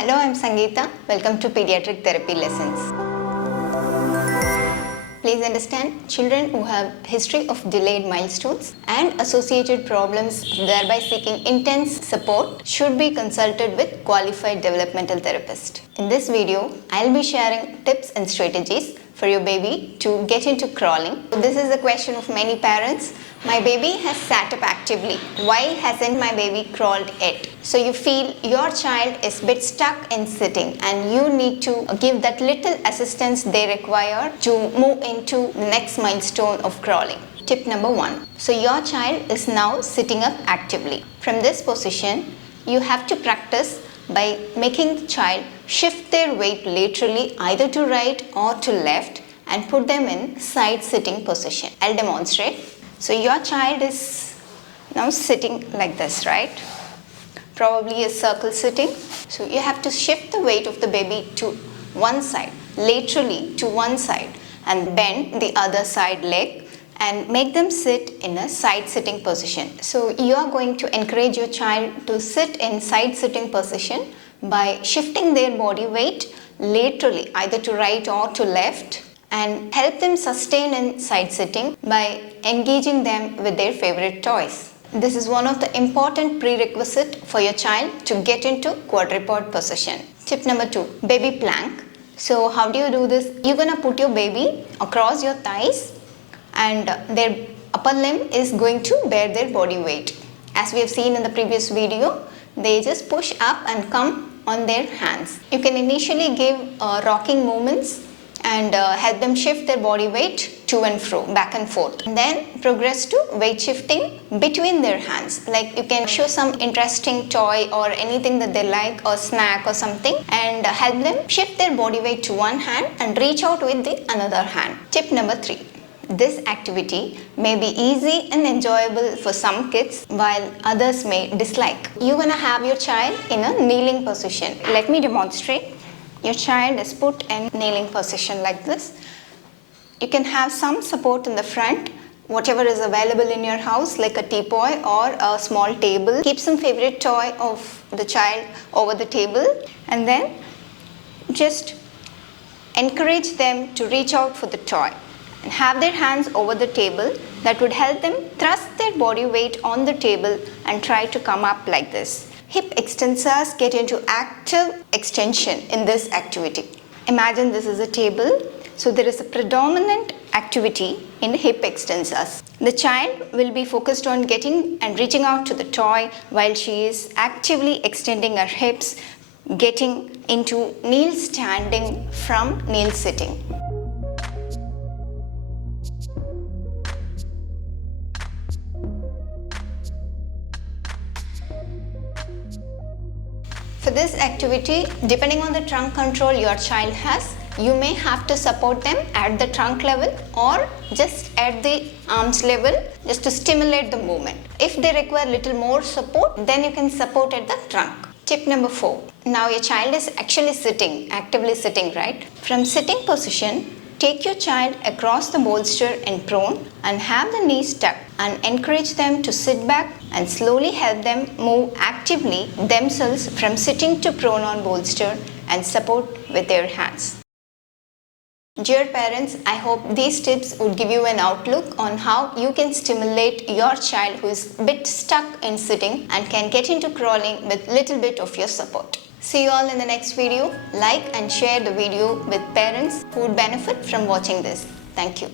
Hello, I'm Sangeetha. Welcome to Pediatric Therapy Lessons. Please understand, children who have history of delayed milestones and associated problems, thereby seeking intense support, should be consulted with qualified developmental therapist. In this video, I'll be sharing tips and strategies for your baby to get into crawling. This is a question of many parents. My baby has sat up actively. Why hasn't my baby crawled yet? So you feel your child is a bit stuck in sitting and you need to give that little assistance they require to move into the next milestone of crawling. Tip number 1. So your child is now sitting up actively. From this position, you have to practice by making the child shift their weight laterally either to right or to left and put them in side sitting position. I'll demonstrate. So your child is now sitting like this, right? Probably a circle sitting. So you have to shift the weight of the baby to one side, laterally to one side, and bend the other side leg and make them sit in a side sitting position. So you are going to encourage your child to sit in side sitting position by shifting their body weight laterally either to right or to left, and help them sustain in side sitting by engaging them with their favorite toys. This is one of the important prerequisites for your child to get into quadruped position. Tip number 2, baby plank. So how do you do this? You're gonna put your baby across your thighs and their upper limb is going to bear their body weight. As we have seen in the previous video, they just push up and come on their hands. You can initially give rocking movements and help them shift their body weight to and fro, back and forth. And then progress to weight shifting between their hands. Like you can show some interesting toy or anything that they like, or snack or something, and help them shift their body weight to one hand and reach out with the another hand. Tip number 3. This activity may be easy and enjoyable for some kids while others may dislike. You're gonna have your child in a kneeling position. Let me demonstrate. Your child is put in kneeling position like this. You can have some support in the front, whatever is available in your house, like a teapot or a small table. Keep some favorite toy of the child over the table and then just encourage them to reach out for the toy and have their hands over the table. That would help them thrust their body weight on the table and try to come up like this. Hip extensors get into active extension in this activity. Imagine this is a table. So there is a predominant activity in hip extensors. The child will be focused on getting and reaching out to the toy while she is actively extending her hips, getting into kneel standing from kneel sitting. For this activity, depending on the trunk control your child has, you may have to support them at the trunk level or just at the arms level just to stimulate the movement. If they require little more support, then you can support at the trunk. Tip number 4. Now your child is actually sitting, actively sitting, right? From sitting position, take your child across the bolster in prone and have the knees tucked, and encourage them to sit back and slowly help them move actively themselves from sitting to prone on bolster and support with their hands. Dear parents, I hope these tips would give you an outlook on how you can stimulate your child who is a bit stuck in sitting and can get into crawling with little bit of your support. See you all in the next video. Like and share the video with parents who would benefit from watching this. Thank you.